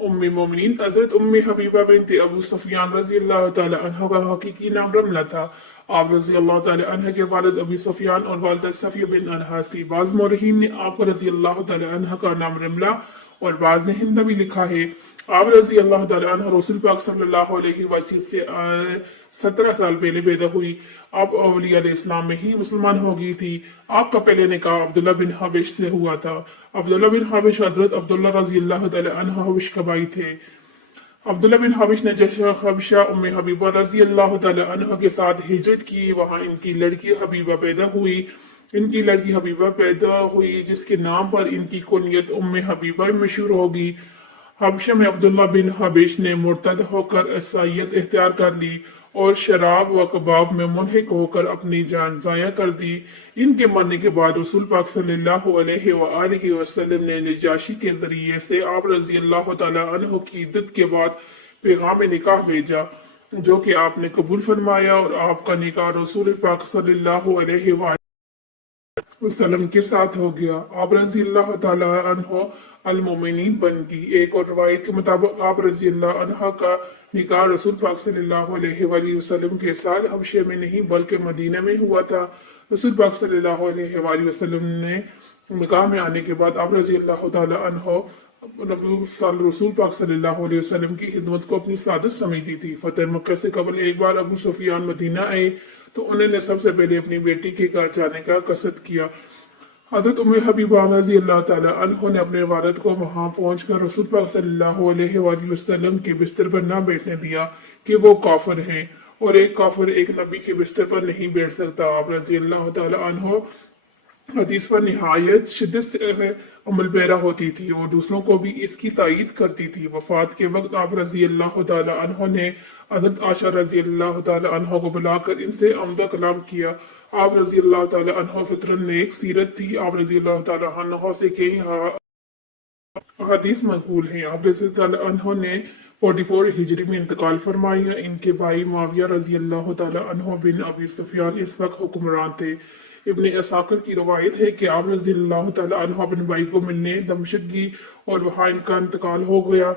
उम्मी मोमिनीन हजरत उम्मी हबीबा बिनत अबू सुफियान रजी अल्लाह तआला अन्हा का हकीकी नाम रमला था। आप रजी अल्लाह तआला अन्हा के वालिद अबू सुफियान और वालिदा सफिया बिन अनहास थी। बाज मौरखीन ने आपका रजी अल्लाह तआला अन्हा का नाम रमला और बाज ने हिंद भी लिखा है। आप रजी अल्लाह तआला अन्हा रसूल पाक सल्लल्लाहु अलैहि वसल्लम से 17 साल पहले पैदा हुई। आप अवलिया इस्लाम में ही मुसलमान हो गई थी। आपका पहले निकाह अब्दुल्ला बिन हबिश से हुआ था। अब्दुल्ला बिन हबिश हजरत अब्दुल्ला रजी अल्लाह तआला अन्हा हबिश कबाई थे। अब्दुल्ला बिन हबिश ने जैसे हबशा उम्मे हबीबा रजी अल्लाह तआला अन्हा के साथ हिजरत की, वहां इनकी लड़की हबीबा पैदा हुई। इनकी लड़की हबीबा पैदा हुई जिसके नाम पर इनकी कुनियत उम्मे हबीबा मशहूर होगी। हबशा में अब्दुल्ला बिन हबिश ने मुर्तद होकर ईसाईयत इख्तियार कर ली और शराब व कबाब में मुनहिक होकर अपनी जान जाया कर दी। इनके मरने के बाद रसूल पाक सल्लल्लाहु अलैहि वसल्लम ने नजाशी के जरिए से आप रजी अल्लाह तआला अन्हु की इद्दत के बाद पैगाम निकाह भेजा, जो कि आपने कबूल फरमाया और आपका निकाह रसूल पाक सल्लल्लाहु अलैहि वसल्लम के साथ हो गया। आप रजी अल्लाह तआला अन्हो अल मोमिनीन बन गई। एक और रवायत के मुताबिक आप रजी अल्लाह अन्हा का निकाह रसूल पाक सल्लल्लाहु अलैहि वसल्लम के साथ हबशे में नहीं बल्कि मदीना में हुआ था। रसूल पाक सल्लल्लाहु अलैहि वसल्लम ने निकाह में आने के बाद आप रजी अल्लाह तआला अन्हो रसूल पाक सल्लल्लाहु अलैहि वसल्लम की खिदमत को अपनी सादत समझती थी। फतेह मक्का से कबल एक बार अबू सुफियान मदीना आए तो उन्होंने सबसे पहले अपनी बेटी के घर जाने का कसद किया। हजरत उम्मे हबीबा रजी अल्लाह तआला अन्हा ने अपने वालिद को वहां पहुंचकर रसूल पाक सल्लल्लाहु अलैहि वसल्लम के बिस्तर पर न बैठने दिया कि वो काफिर हैं और एक काफिर एक नबी के बिस्तर पर नहीं बैठ सकता। आप रजी अल्लाह तआला अन्हा हदीस पर निहायत शिद्दत से अमल पैरा होती थी और दूसरों को भी इसकी तायीद करती थी। वफात के वक्त आप रजी अल्लाह तआला अन्हा ने हजरत आशा रजी अल्लाह तआला अन्हा को बुलाकर इनसे अमदा कलाम किया। आप रजी अल्लाह तआला अन्हा फितरत नेक सीरत थी। आप रजी अल्लाह तआला अन्हा से कई हदीस मकबूल हैं। आप रजी अल्लाह अन्हा ने 44 हिजरी में इंतकाल फरमाया। इनके भाई माविया रजी अल्लाह तआला अन्हा बिन अबी सुफियान इस वक्त हुक्मरान थे। इब्ने असाकिर की रवायत है कि आप रजी अल्लाह तआला अन्हु अपने भाई को मिलने दमशक गई और वहां इनका इंतकाल हो गया।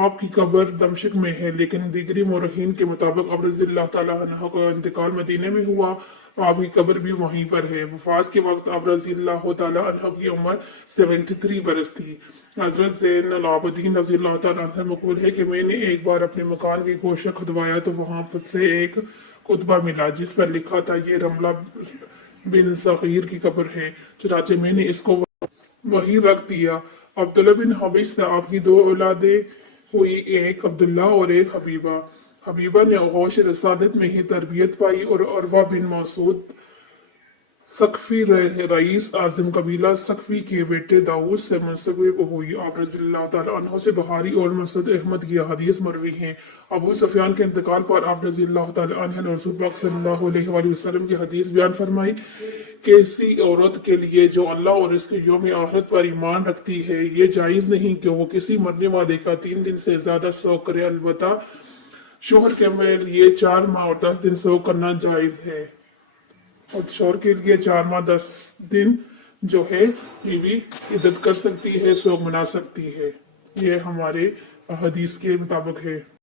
आपकी कब्र दमशक में है, लेकिन दीगरी मौरखीन के मुताबिक आप रजी अल्लाह तआला अन्हु का इंतकाल मदीने में हुआ। आपकी कब्र भी वहीं पर है। वफात के वक्त आप रजी अल्लाह तआला अन्हु की उम्र 73 बरस थी। हजरत ज़ैनुल आबिदीन रजी अल्लाह तआला अन्हु से मक़बूल है कि मैंने एक बार अपने मकान की गोशा खुदवाया तो वहां से एक कुतबा मिला जिस पर लिखा था ये रमला बिन सगीर की कब्र है। चुनाचे मैंने इसको वहीं रख दिया। अब्दुल्ला बिन हबीस से आपकी दो औलादें हुई, एक अब्दुल्ला और एक हबीबा। हबीबा ने गौश रसादत में ही तरबियत पाई और अरवा बिन मसूद सकफी रईस आज़म कबीला सकफी के बेटे दाऊद से मुंसब हुई। आप रज़ी अल्लाह तआला अन्हु से बुखारी और मुस्नद अहमद की हदीस मरवी हैं। अबू सुफियान के इंतकाल पर आप रज़ी अल्लाह तआला अन्हु ने रसूल पाक सल्लल्लाहु अलैहि वसल्लम की हदीस बयान फरमाई कि ऐसी औरत के लिए जो अल्लाह और इसके यौम आखिरत पर ईमान रखती है, ये जायज़ नहीं कि वो किसी मरने वाले का 3 दिन से ज्यादा सौ करे। अलबत्ता शोहर के लिए 4 माह और 10 दिन सौ करना जायज है और शोहर के लिए 4 माह 10 दिन जो है बीवी इद्दत कर सकती है, शौक मना सकती है। ये हमारे हदीस के मुताबिक है।